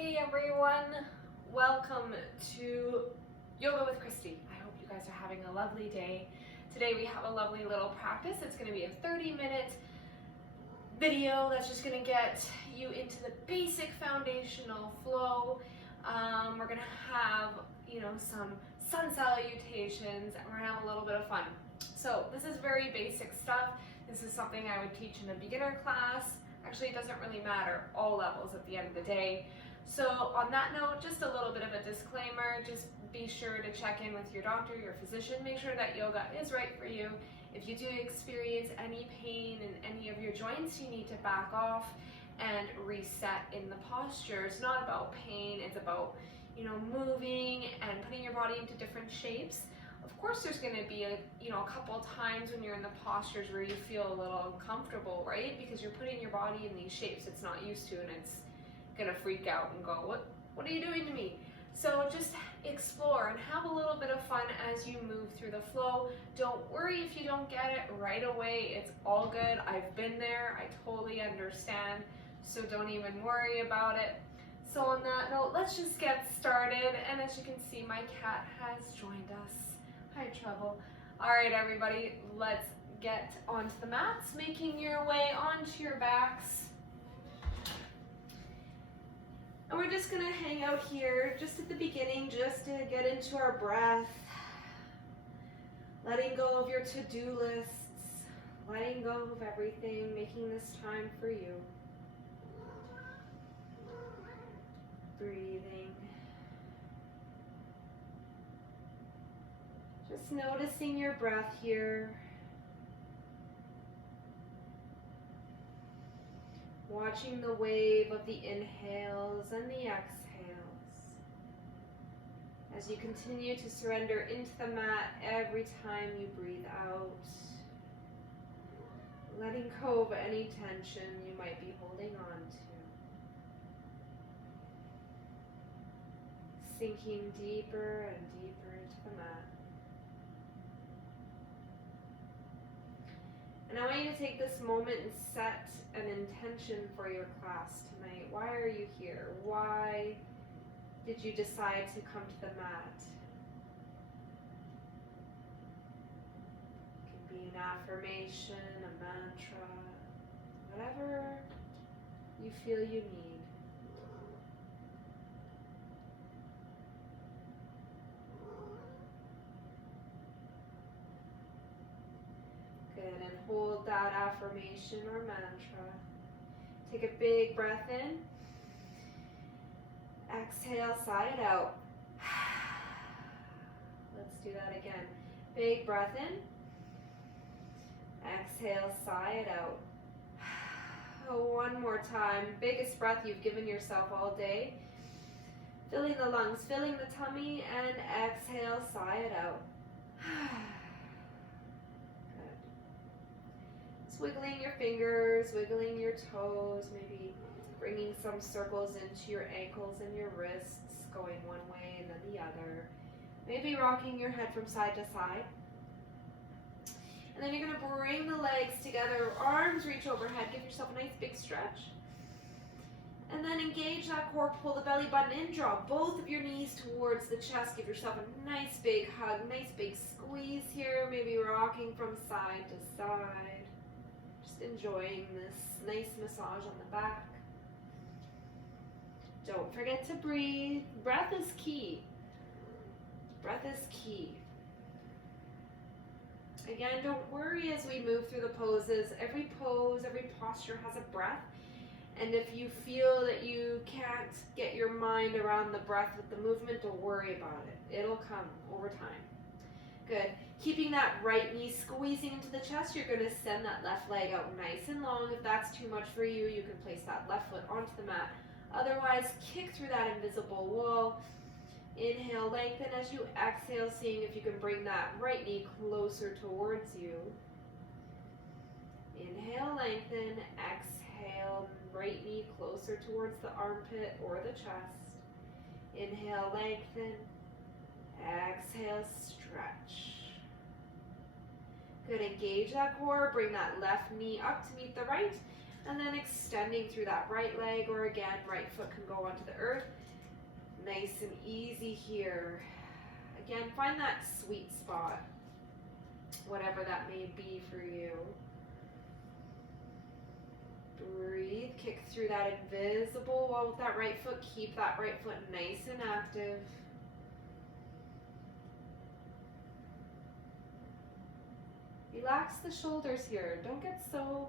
Hey everyone, welcome to Yoga with Christy. I hope you guys are having a lovely day. Today we have a lovely little practice. It's going to be a 30-minute video that's just going to get you into the basic foundational flow. We're going to have, some sun salutations, and we're going to have a little bit of fun. So this is very basic stuff. This is something I would teach in a beginner class. Actually, it doesn't really matter, all levels at the end of the day. So on that note, just a little bit of a disclaimer, just be sure to check in with your doctor, your physician, make sure that yoga is right for you. If you do experience any pain in any of your joints, you need to back off and reset in the posture. It's not about pain, it's about, moving and putting your body into different shapes. Of course, there's going to be a couple times when you're in the postures where you feel a little uncomfortable, right? Because you're putting your body in these shapes it's not used to, and it's gonna freak out and go, what are you doing to me? So just explore and have a little bit of fun as you move through the flow. Don't worry if you don't get it right away. It's all good. I've been there. I totally understand. So don't even worry about it. So on that note, let's just get started. And as you can see, my cat has joined us. Hi, Trouble. All right, everybody, let's get onto the mats, making your way onto your backs. And we're just gonna hang out here just at the beginning, just to get into our breath, letting go of your to-do lists, letting go of everything, making this time for you. Breathing. Just noticing your breath here. Watching the wave of the inhales and the exhales. As you continue to surrender into the mat every time you breathe out. Letting go of any tension you might be holding on to. Sinking deeper and deeper into the mat. And I want you to take this moment and set an intention for your class tonight. Why are you here? Why did you decide to come to the mat? It can be an affirmation, a mantra, whatever you feel you need. Good, and hold that affirmation or mantra. Take a big breath in. Exhale, sigh it out. Let's do that again. Big breath in. Exhale, sigh it out. One more time. Biggest breath you've given yourself all day. Filling the lungs, filling the tummy, and exhale, sigh it out. Wiggling your fingers, wiggling your toes, maybe bringing some circles into your ankles and your wrists, going one way and then the other. Maybe rocking your head from side to side. And then you're going to bring the legs together, arms reach overhead, give yourself a nice big stretch. And then engage that core, pull the belly button in, draw both of your knees towards the chest, give yourself a nice big hug, nice big squeeze here, maybe rocking from side to side. Enjoying this nice massage on the back. Don't forget to breathe. Breath is key. Breath is key. Again, don't worry as we move through the poses. Every pose, every posture has a breath. And if you feel that you can't get your mind around the breath with the movement, don't worry about it. It'll come over time. Good. Keeping that right knee squeezing into the chest, you're going to send that left leg out nice and long. If that's too much for you, you can place that left foot onto the mat. Otherwise, kick through that invisible wall. Inhale, lengthen as you exhale, seeing if you can bring that right knee closer towards you. Inhale, lengthen. Exhale, right knee closer towards the armpit or the chest. Inhale, lengthen. Exhale, stretch. Good, engage that core, bring that left knee up to meet the right, And then extending through that right leg, or again, right foot can go onto the earth. Nice and easy here. Again, find that sweet spot, whatever that may be for you. Breathe, kick through that invisible wall with that right foot. Keep that right foot nice and active. Relax the shoulders here. Don't get so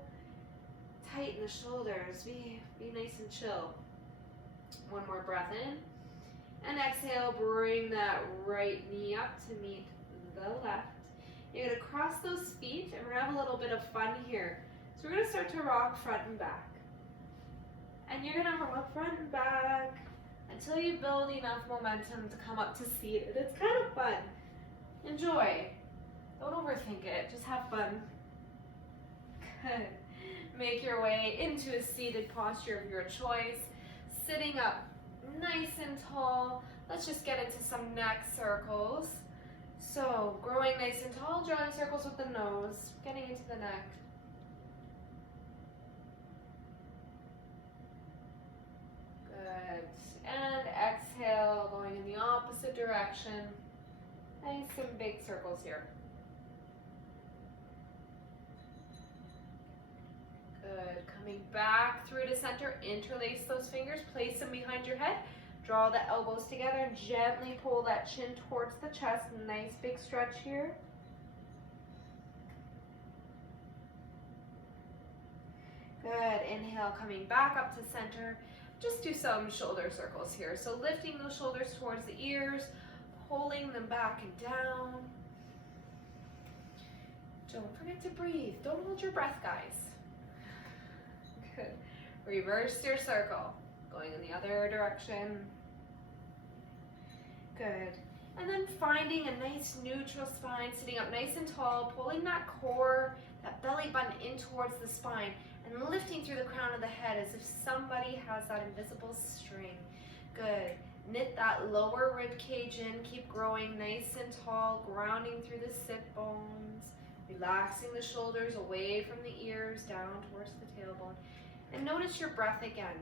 tight in the shoulders. Be nice and chill. One more breath in. And exhale, bring that right knee up to meet the left. You're going to cross those feet, and we're going to have a little bit of fun here. So we're going to start to rock front and back. And you're going to rock front and back until you build enough momentum to come up to seated. It's kind of fun. Enjoy. Don't overthink it. Just have fun. Good. Make your way into a seated posture of your choice. Sitting up nice and tall. Let's just get into some neck circles. So, growing nice and tall, drawing circles with the nose, getting into the neck. Good. And exhale, going in the opposite direction. Nice and big circles here. Good. Coming back through to center, interlace those fingers, place them behind your head. Draw the elbows together and gently pull that chin towards the chest. Nice big stretch here. Good. Inhale, coming back up to center. Just do some shoulder circles here. So lifting those shoulders towards the ears, pulling them back and down. Don't forget to breathe. Don't hold your breath, guys. Good. Reverse your circle. Going in the other direction. Good. And then finding a nice neutral spine, sitting up nice and tall, pulling that core, that belly button in towards the spine, and lifting through the crown of the head as if somebody has that invisible string. Good. Knit that lower rib cage in, keep growing nice and tall, grounding through the sit bones, relaxing the shoulders away from the ears, down towards the tailbone. And notice your breath again.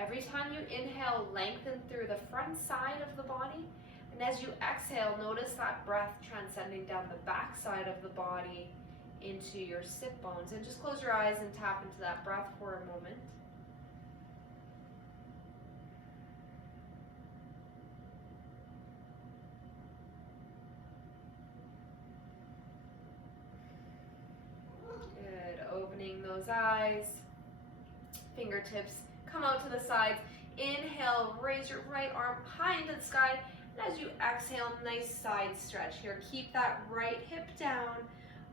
Every time you inhale, lengthen through the front side of the body. And as you exhale, notice that breath transcending down the back side of the body into your sit bones. And just close your eyes and tap into that breath for a moment. Good. Opening those eyes. Fingertips come out to the sides. Inhale, raise your right arm high into the sky. And as you exhale, nice side stretch here. Keep that right hip down,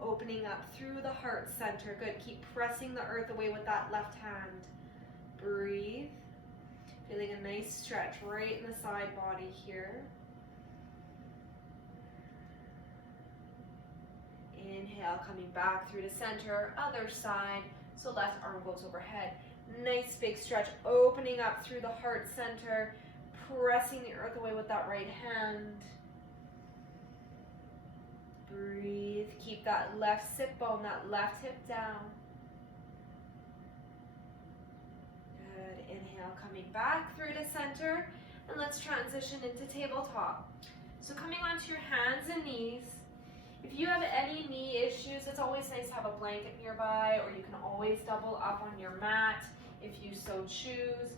opening up through the heart center. Good. Keep pressing the earth away with that left hand. Breathe. Feeling a nice stretch right in the side body here. Inhale, coming back through to center, other side. So left arm goes overhead. Nice big stretch, opening up through the heart center, pressing the earth away with that right hand. Breathe. Keep that left sit bone, that left hip down. Good. Inhale, coming back through to center. And let's transition into tabletop. So coming onto your hands and knees. If you have any knee issues, it's always nice to have a blanket nearby, or you can always double up on your mat if you so choose.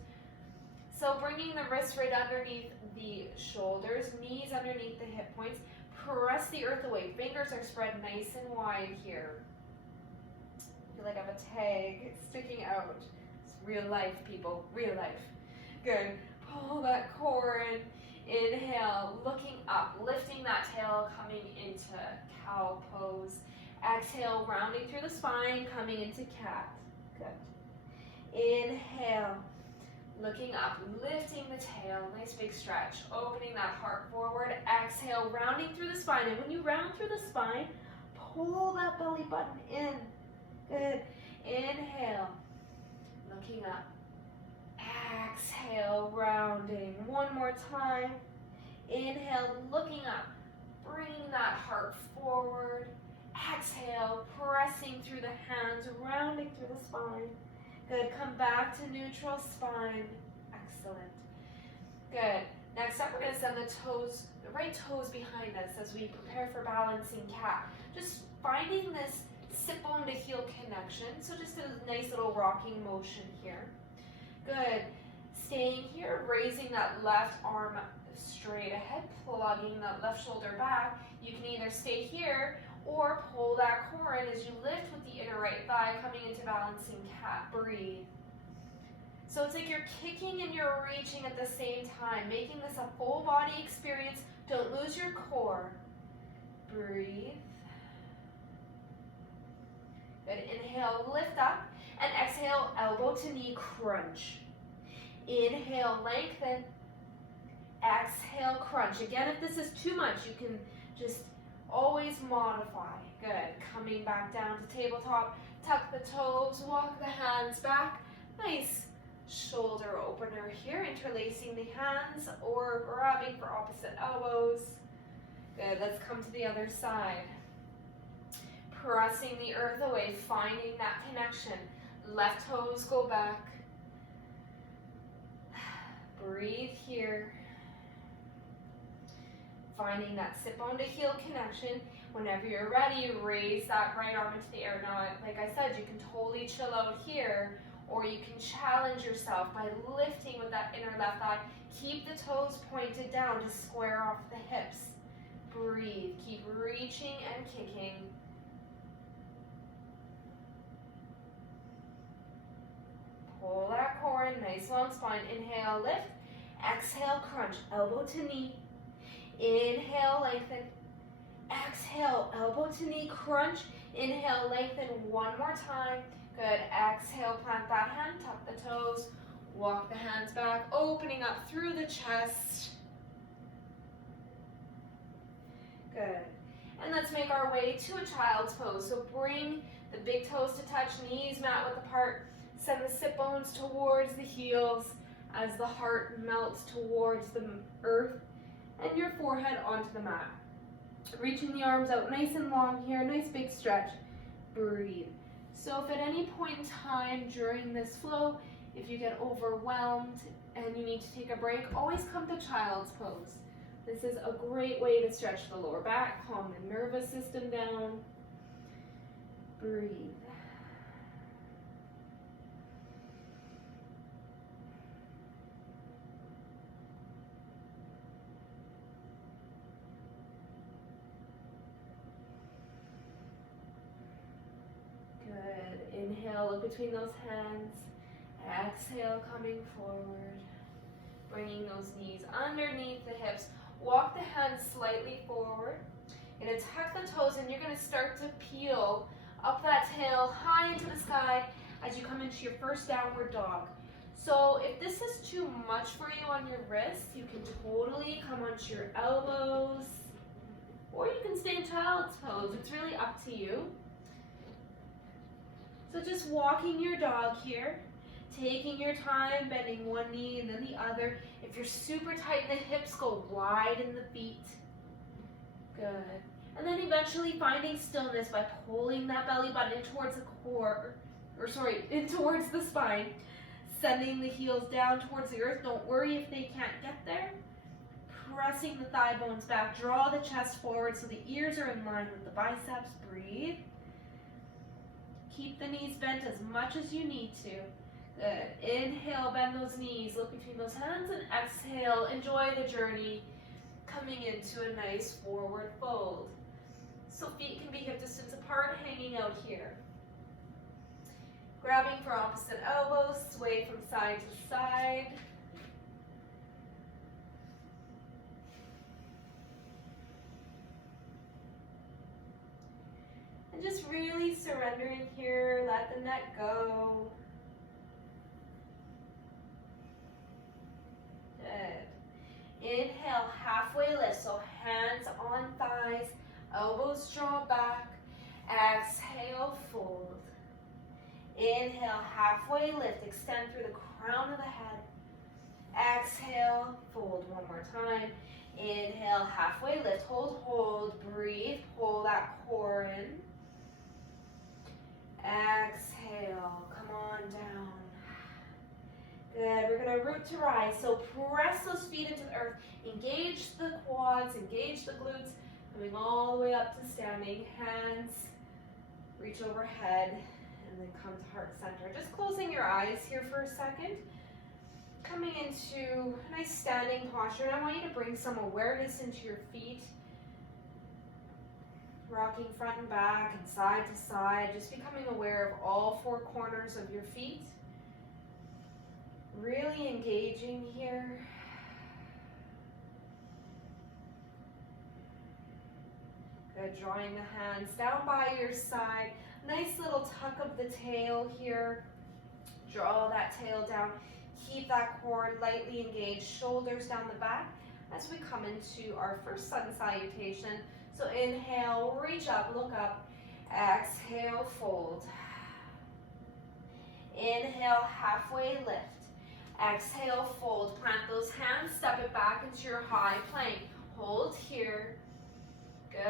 So bringing the wrists right underneath the shoulders, knees underneath the hip points, press the earth away. Fingers are spread nice and wide here. I feel like I have a tag sticking out. It's real life, people, real life. Good. Pull that core in. Inhale, looking up, lifting that tail, coming into cow pose. Exhale, rounding through the spine, coming into cat. Good. Inhale, looking up, lifting the tail, nice big stretch, opening that heart forward. Exhale, rounding through the spine. And when you round through the spine, pull that belly button in. Good. Inhale, looking up. Exhale, rounding. One more time. Inhale, looking up, bringing that heart forward. Exhale, pressing through the hands, rounding through the spine. Good, come back to neutral spine. Excellent. Good. Next up, we're going to send the right toes behind us as we prepare for balancing cat. Just finding this sit bone to heel connection. So just a nice little rocking motion here. Good. Staying here, raising that left arm straight ahead, plugging that left shoulder back. You can either stay here or pull that core in as you lift with the inner right thigh, coming into balancing cat. Breathe. So it's like you're kicking and you're reaching at the same time, making this a full body experience. Don't lose your core. Breathe. Good. Inhale, lift up, and exhale, elbow to knee crunch. Inhale, lengthen. Exhale, crunch. Again, if this is too much, you can just always modify. Good. Coming back down to tabletop. Tuck the toes, walk the hands back. Nice shoulder opener here, interlacing the hands or grabbing for opposite elbows. Good. Let's come to the other side. Pressing the earth away, finding that connection. Left toes go back. Breathe here. Finding that sit bone to heel connection. Whenever you're ready, raise that right arm into the air. Now, like I said, you can totally chill out here, or you can challenge yourself by lifting with that inner left thigh. Keep the toes pointed down to square off the hips. Breathe. Keep reaching and kicking. Pull that core in, nice long spine. Inhale, lift. Exhale, crunch. Elbow to knee. Inhale, lengthen. Exhale, elbow to knee, crunch. Inhale, lengthen one more time. Good. Exhale, plant that hand, tuck the toes, walk the hands back, opening up through the chest. Good. And let's make our way to a child's pose. So bring the big toes to touch, knees mat width apart. Send the sit bones towards the heels as the heart melts towards the earth and your forehead onto the mat. Reaching the arms out nice and long here, nice big stretch. Breathe. So if at any point in time during this flow, if you get overwhelmed and you need to take a break, always come to child's pose. This is a great way to stretch the lower back, calm the nervous system down. Breathe. Good. Inhale, look between those hands. Exhale, coming forward. Bringing those knees underneath the hips. Walk the hands slightly forward. You're going to tuck the toes and you're going to start to peel up that tail high into the sky as you come into your first downward dog. So if this is too much for you on your wrists, you can totally come onto your elbows, or you can stay in child's pose. It's really up to you. So just walking your dog here, taking your time, bending one knee and then the other. If you're super tight in the hips, go wide in the feet. Good. And then eventually finding stillness by pulling that belly button in towards the core, in towards the spine. Sending the heels down towards the earth. Don't worry if they can't get there. Pressing the thigh bones back. Draw the chest forward so the ears are in line with the biceps. Breathe. Keep the knees bent as much as you need to. Good. Inhale, bend those knees. Look between those hands and exhale. Enjoy the journey. Coming into a nice forward fold. So feet can be hip distance apart, hanging out here. Grabbing for opposite elbows, sway from side to side. And just really surrendering here, let the neck go. Good. Inhale, halfway lift, so hands on thighs, elbows draw back. Exhale, fold. Inhale, halfway lift, extend through the crown of the head. Exhale, fold one more time. Inhale, halfway lift, hold, breathe, pull that core in. Exhale, come on down. Good, we're gonna root to rise. So press those feet into the earth. Engage the quads, engage the glutes. Coming all the way up to standing. Hands reach overhead and then come to heart center. Just closing your eyes here for a second. Coming into a nice standing posture. And I want you to bring some awareness into your feet. Rocking front and back and side to side. Just becoming aware of all four corners of your feet. Really engaging here. Good, drawing the hands down by your side. Nice little tuck of the tail here. Draw that tail down. Keep that core lightly engaged. Shoulders down the back as we come into our first sun salutation. So inhale, reach up, look up. Exhale, fold. Inhale, halfway lift. Exhale, fold. Plant those hands, step it back into your high plank. Hold here. Good.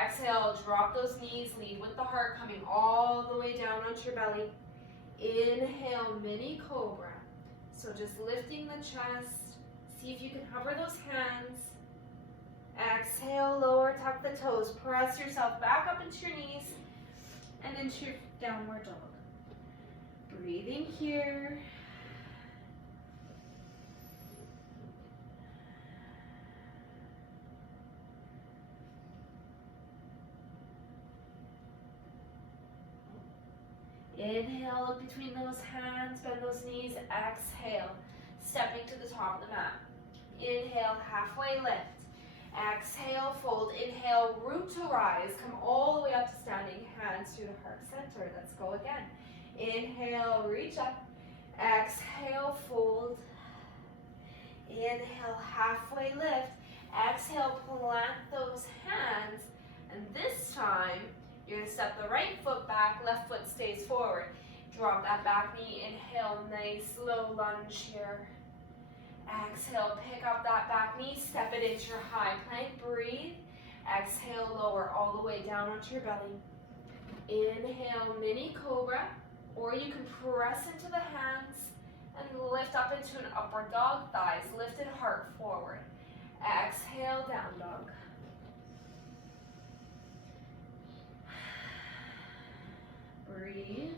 Exhale, drop those knees, lead with the heart, coming all the way down onto your belly. Inhale, mini cobra. So just lifting the chest. See if you can hover those hands. Exhale, lower, tuck the toes. Press yourself back up into your knees and into your downward dog. Breathing here. Inhale, look between those hands, bend those knees. Exhale, stepping to the top of the mat. Inhale, halfway lift. Exhale, fold. Inhale, root to rise. Come all the way up to standing, hands to the heart center. Let's go again. Inhale, reach up. Exhale, fold. Inhale, halfway lift. Exhale, plant those hands. And this time, you're gonna step the right foot back, left foot stays forward. Drop that back knee, inhale, nice low lunge here. Exhale, pick up that back knee, step it into your high plank, breathe. Exhale, lower all the way down onto your belly. Inhale, mini cobra, or you can press into the hands and lift up into an upward dog, thighs lifted, heart forward. Exhale, down dog. Breathe.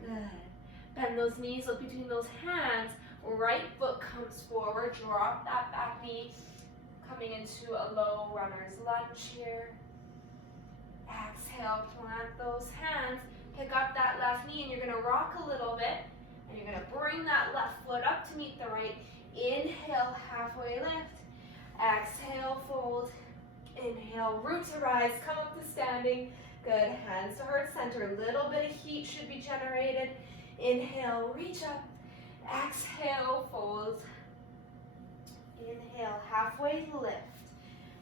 Good. Bend those knees, look between those hands. Right foot comes forward, drop that back knee. Coming into a low runner's lunge here. Exhale, plant those hands. Pick up that left knee and you're gonna rock a little bit. And you're gonna bring that left foot up to meet the right. Inhale, halfway lift. Exhale, fold. Inhale, root to rise, come up to standing. Good, hands to heart center. A little bit of heat should be generated. Inhale, reach up. Exhale, fold. Inhale, halfway lift.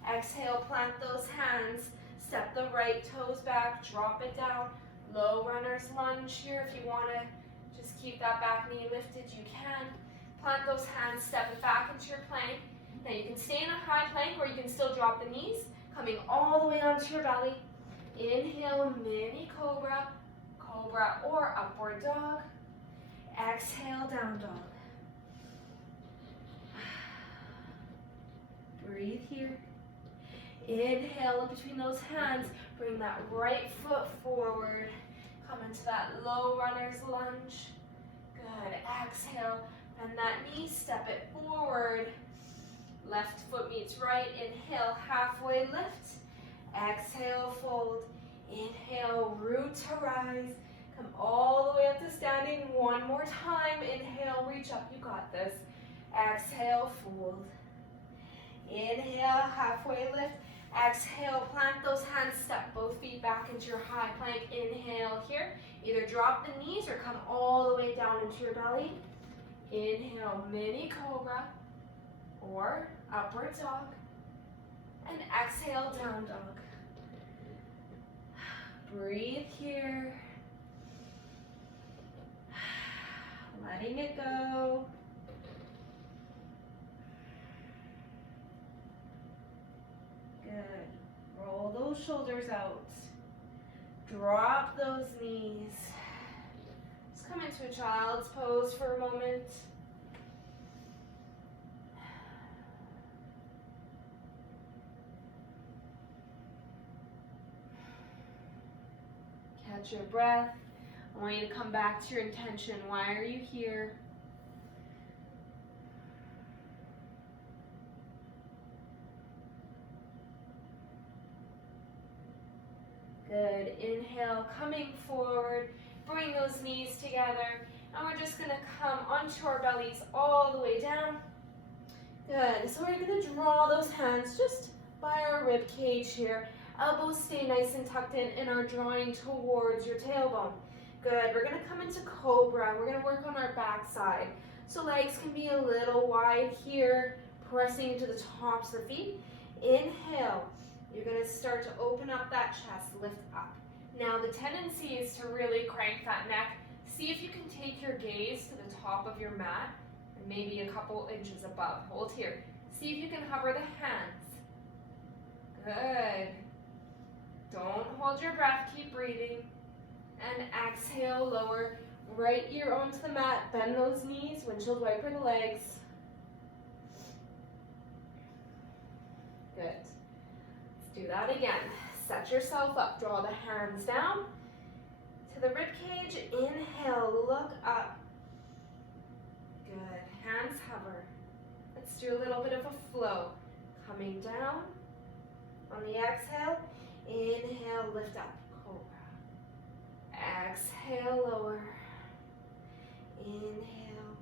Exhale, plant those hands. Step the right toes back, drop it down. Low runner's lunge here. If you want to just keep that back knee lifted, you can. Plant those hands, step it back into your plank. Now you can stay in a high plank or you can still drop the knees, coming all the way onto your belly. Inhale, mini cobra, cobra or upward dog. Exhale, down dog. Breathe here. Inhale, look between those hands. Bring that right foot forward. Come into that low runner's lunge. Good. Exhale. Bend that knee. Step it forward. Left foot meets right. Inhale, halfway lift. Exhale, fold. Inhale, root to rise. Come all the way up to standing. One more time. Inhale, reach up. You got this. Exhale, fold. Inhale, halfway lift. Exhale, plant those hands. Step both feet back into your high plank. Inhale here. Either drop the knees or come all the way down into your belly. Inhale, mini cobra or upward dog. And exhale, down dog. Breathe here. Letting it go. Good. Roll those shoulders out. Drop those knees. Just Come into a child's pose for a moment. Catch your breath. I want you to come back to your intention. Why are you here? Good. Inhale, coming forward. Bring those knees together. And we're just going to come onto our bellies all the way down. Good. So we're going to draw those hands just by our rib cage here. Elbows stay nice and tucked in and are drawing towards your tailbone. Good. We're going to come into cobra. We're going to work on our back side. So legs can be a little wide here, pressing into the tops of the feet. Inhale. You're going to start to open up that chest, lift up. Now the tendency is to really crank that neck. See if you can take your gaze to the top of your mat and maybe a couple inches above. Hold here. See if you can hover the hands. Good. Don't hold your breath, keep breathing. And exhale, lower right ear onto the mat. Bend those knees, windshield wiper the legs. Good. Let's do that again. Set yourself up, draw the hands down to the rib cage. Inhale, look up. Good, hands hover. Let's do a little bit of a flow. Coming down on the exhale. Inhale, lift up, cobra. Exhale, lower. Inhale.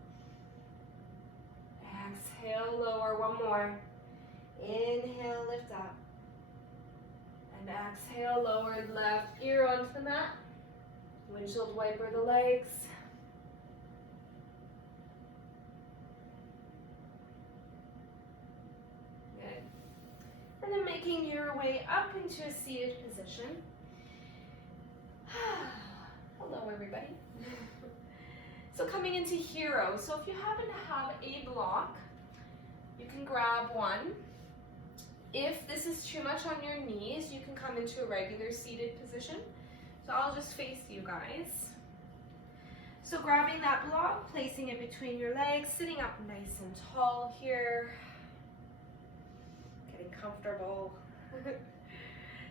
Exhale, lower, one more. Inhale, lift up. And exhale, lower, left ear onto the mat. Windshield wiper the legs. Good. And then making your way up into a seated position. Hello, everybody. So coming into hero. So if you happen to have a block, you can grab one. If this is too much on your knees, you can come into a regular seated position. So I'll just face you guys. So grabbing that block, placing it between your legs, sitting up nice and tall here. Getting comfortable.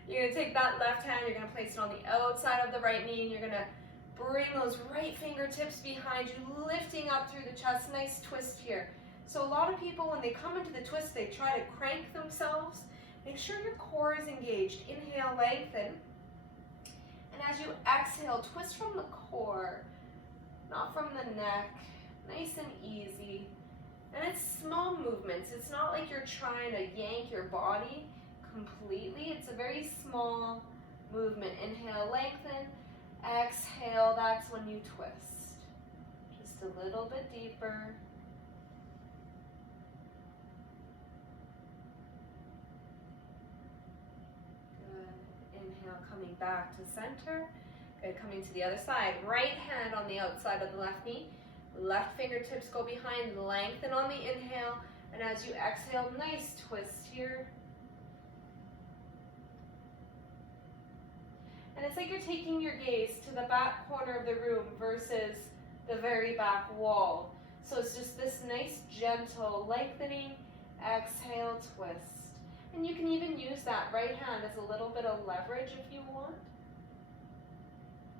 You're gonna take that left hand, you're gonna place it on the outside of the right knee, and you're gonna bring those right fingertips behind you, lifting up through the chest. Nice twist here. So a lot of people, when they come into the twist, they try to crank themselves. Make sure your core is engaged. Inhale, lengthen. And as you exhale, twist from the core, not from the neck. Nice and easy. And it's small movements. It's not like you're trying to yank your body completely. It's a very small movement. Inhale, lengthen. Exhale, that's when you twist. Just a little bit deeper. Inhale, coming back to center. Good, coming to the other side. Right hand on the outside of the left knee. Left fingertips go behind, lengthen on the inhale. And as you exhale, nice twist here. And it's like you're taking your gaze to the back corner of the room versus the very back wall. So it's just this nice, gentle lengthening. Exhale, twist. And you can even use that right hand as a little bit of leverage if you want.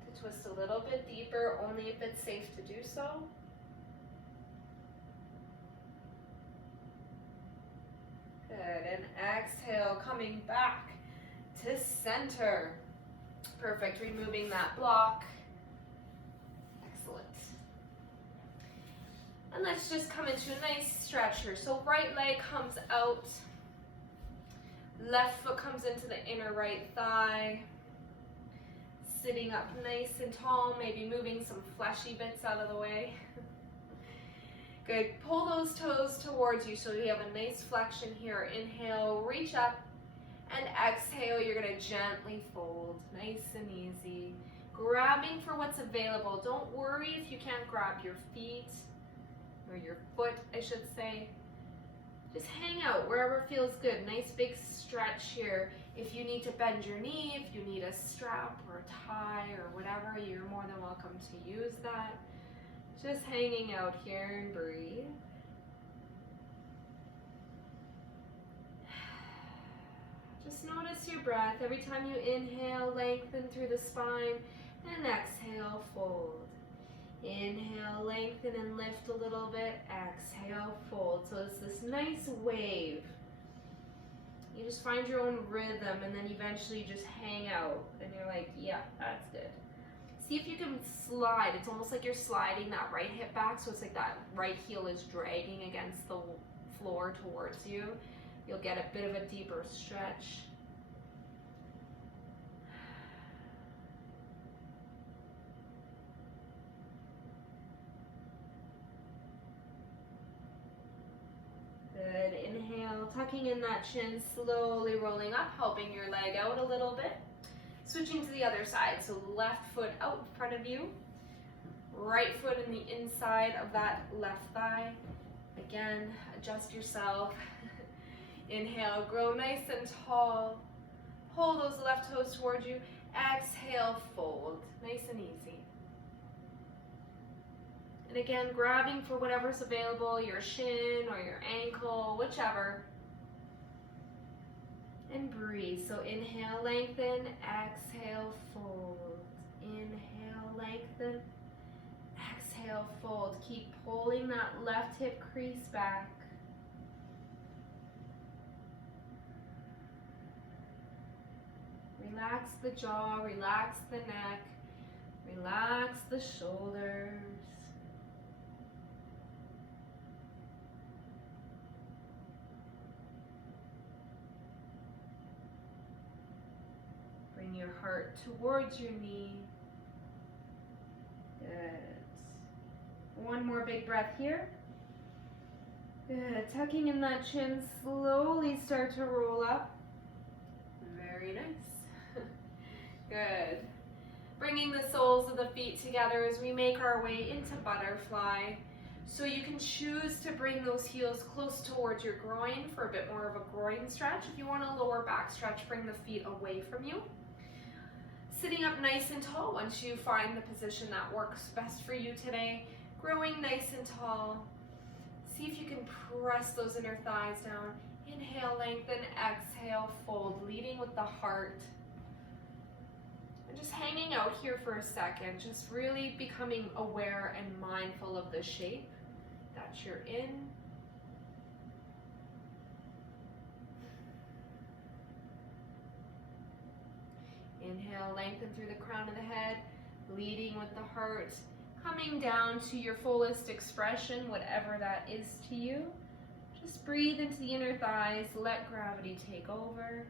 To twist a little bit deeper, only if it's safe to do so. Good, and exhale, coming back to center. Perfect, removing that block. Excellent. And let's just come into a nice stretch here. So right leg comes out. Left foot comes into the inner right thigh. Sitting up nice and tall, maybe moving some fleshy bits out of the way. Good, pull those toes towards you so you have a nice flexion here. Inhale, reach up, and exhale, you're gonna gently fold, nice and easy. Grabbing for what's available. Don't worry if you can't grab your feet, or your foot, I should say. Just hang out wherever feels good. Nice big stretch here. If you need to bend your knee, if you need a strap or a tie or whatever, you're more than welcome to use that. Just hanging out here and breathe. Just notice your breath. Every time you inhale, lengthen through the spine, and exhale, fold. Inhale, lengthen and lift a little bit. Exhale, fold. So it's this nice wave. You just find your own rhythm, and then eventually you just hang out, and you're like, yeah, that's good. See if you can slide. It's almost like you're sliding that right hip back, so it's like that right heel is dragging against the floor towards you. You'll get a bit of a deeper stretch. Good. Inhale, tucking in that chin, slowly rolling up, helping your leg out a little bit. Switching to the other side, so left foot out in front of you, right foot in the inside of that left thigh. Again, adjust yourself. Inhale, grow nice and tall. Pull those left toes towards you. Exhale, fold. Nice and easy. And again, grabbing for whatever's available, your shin or your ankle, whichever. And breathe. So inhale, lengthen. Exhale, fold. Inhale, lengthen. Exhale, fold. Keep pulling that left hip crease back. Relax the jaw, relax the neck, relax the shoulders. Bring your heart towards your knee. Good. One more big breath here. Good. Tucking in that chin, slowly start to roll up. Very nice. Good. Bringing the soles of the feet together as we make our way into butterfly. So you can choose to bring those heels close towards your groin for a bit more of a groin stretch. If you want a lower back stretch, bring the feet away from you. Sitting up nice and tall once you find the position that works best for you today. Growing nice and tall. See if you can press those inner thighs down. Inhale, lengthen, exhale, fold, leading with the heart. And just hanging out here for a second, just really becoming aware and mindful of the shape that you're in. Inhale, lengthen through the crown of the head, leading with the heart, coming down to your fullest expression, whatever that is to you. Just breathe into the inner thighs, let gravity take over.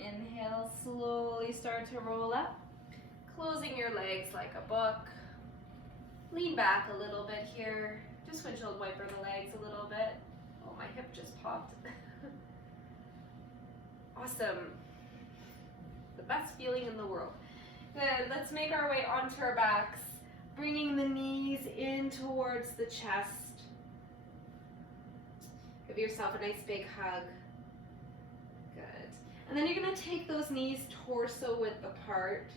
Inhale, slowly start to roll up, closing your legs like a book. Lean back a little bit here. Just windshield wiper the legs a little bit. Oh, my hip just popped. Awesome. The best feeling in the world. Good, let's make our way onto our backs, bringing the knees in towards the chest. Give yourself a nice big hug. And then you're going to take those knees torso width apart,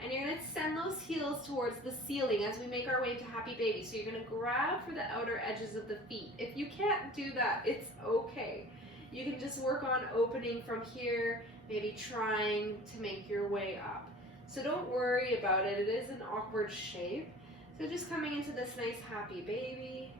and you're going to send those heels towards the ceiling as we make our way to happy baby. So you're going to grab for the outer edges of the feet. If you can't do that, it's okay. You can just work on opening from here, maybe trying to make your way up. So don't worry about it. It is an awkward shape. So just coming into this nice happy baby,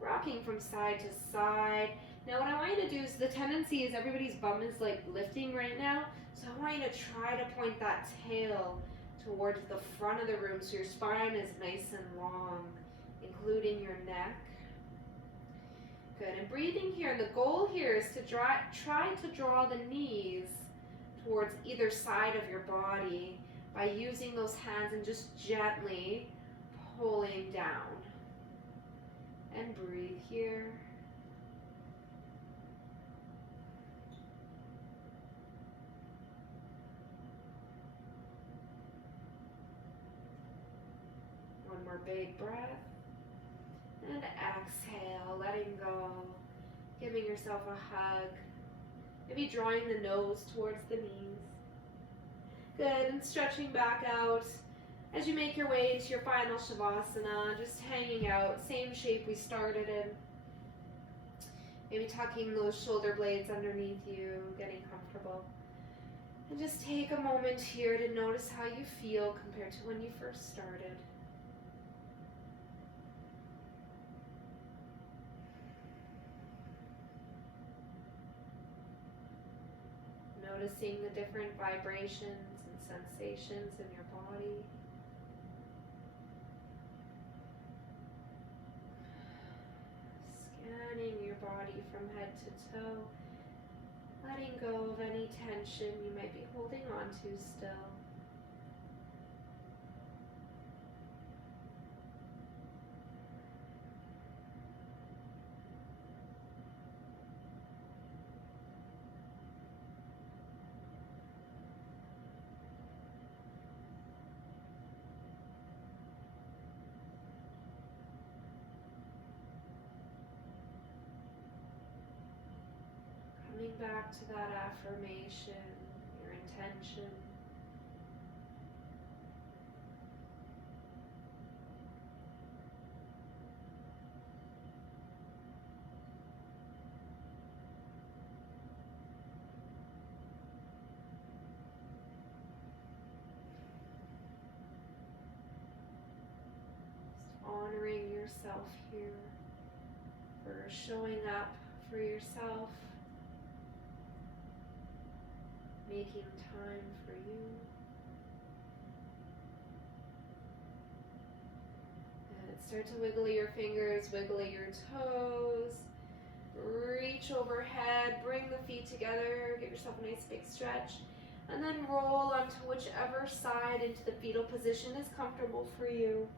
rocking from side to side. Now what I want you to do is, the tendency is everybody's bum is like lifting right now, so I want you to try to point that tail towards the front of the room so your spine is nice and long, including your neck. Good, and breathing here, the goal here is to try to draw the knees towards either side of your body by using those hands and just gently pulling down. And breathe here. One more big breath. And exhale, letting go. Giving yourself a hug. Maybe drawing the nose towards the knees. Good, and stretching back out as you make your way into your final Shavasana, just hanging out, same shape we started in. Maybe tucking those shoulder blades underneath you, getting comfortable. And just take a moment here to notice how you feel compared to when you first started. Noticing the different vibrations and sensations in your body. Scanning your body from head to toe, letting go of any tension you might be holding on to still. Coming back to that affirmation, your intention. Just honoring yourself here for showing up for yourself. Making time for you. And start to wiggle your fingers, wiggle your toes. Reach overhead, bring the feet together, give yourself a nice big stretch. And then roll onto whichever side into the fetal position is comfortable for you.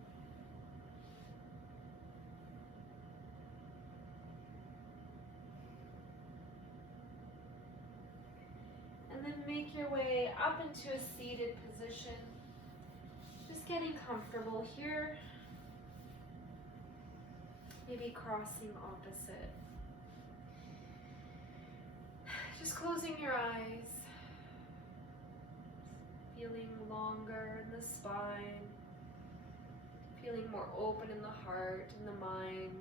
And then make your way up into a seated position. Just getting comfortable here. Maybe crossing opposite. Just closing your eyes. Feeling longer in the spine. Feeling more open in the heart and the mind.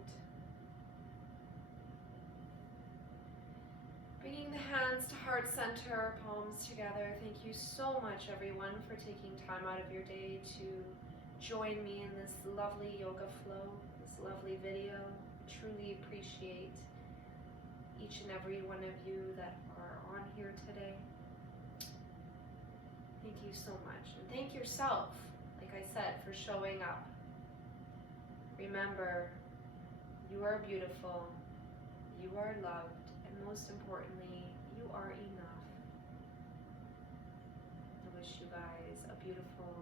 Bringing the hands to heart center, palms together. Thank you so much, everyone, for taking time out of your day to join me in this lovely yoga flow, this lovely video. I truly appreciate each and every one of you that are on here today. Thank you so much. And thank yourself, like I said, for showing up. Remember, you are beautiful, you are loved, and most importantly, you are enough. I wish you guys a beautiful